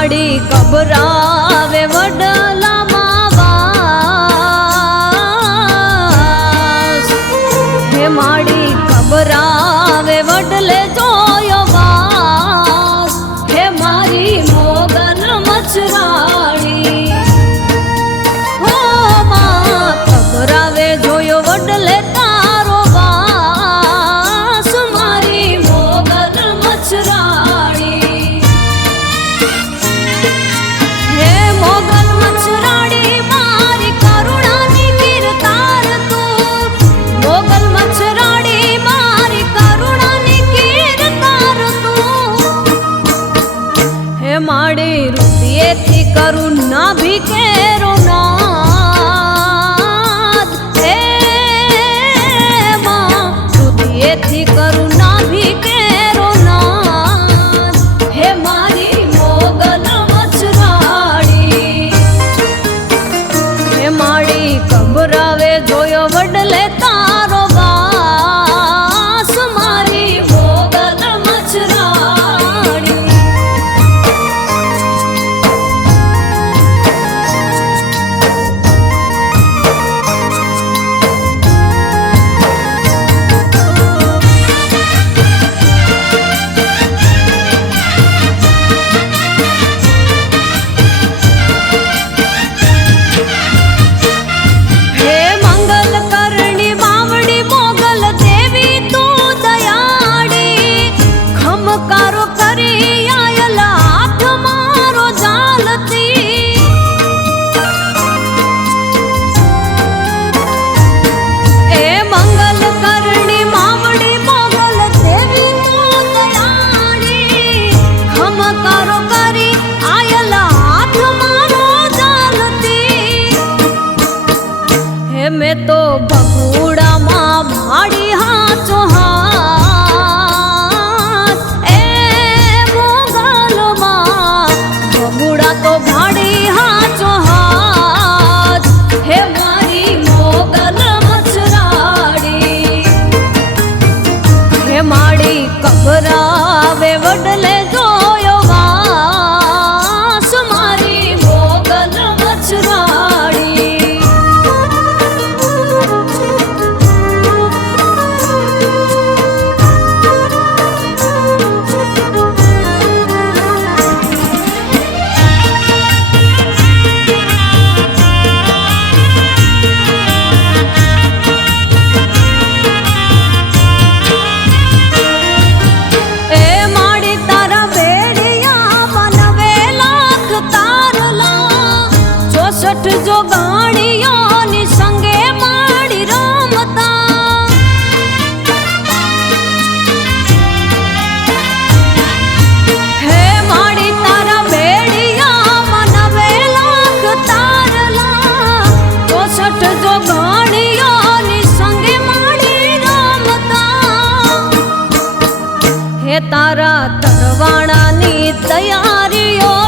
માડી ગભરાવે વડલામાં વાસ હે માડી ગભરાવે વડલે જોયો વાસ હે મારી મોગલ મચરાણી હો માં ગભરાવે જોયો વડલે તારો વાસ મારી મોગલ મચરાણી હે મોગલ મચરાણી મારી કરુણાની કીર્તાર તું મોગલ મચરાણી મારી કરુણાની કીર્તાર તું હે માડી રૂપિયેથી કરુણા ભીખેરો નાથ હે માં રૂપિયેથી કરુણા ભીખેરો નાથ હે મારી મોગલ મચરાણી હે માડી ગભરાવે જોયો વડલે તારો વાસ મારી મોગલ મચરાણી હે મંગલ કરણી બાવડી મોગલ દેવી તું દયાળી ખમકારો કરી આયલા હાથ મારો જાલતી એ મંગલ કરણી બાવડી મોગલ દેવી તું દયાળી ખમકારો કરી આયલા હાથ મારો જાલતી હે મેં તો બગુડામાં ભાડી હાચો હાથ એ મોગલમાં બગુડા તો ભાડી હાચો હાથ હે મારી મોગલ મચરાણી હે માડી ગભરાવે વડલે જોયો વાસ મારી મોગલ મચરાણી એ માડી તારા બેડિયા મનવે લાખ તારલા 64 જો ગાણીઓની સંગે માડી રમતા હે માડી તારા બેડિયા મનવે લાખ તારલા 64 જો ગાણીઓની સંગે માડી રમતા હે તારા તરવાણાની તૈયારીઓ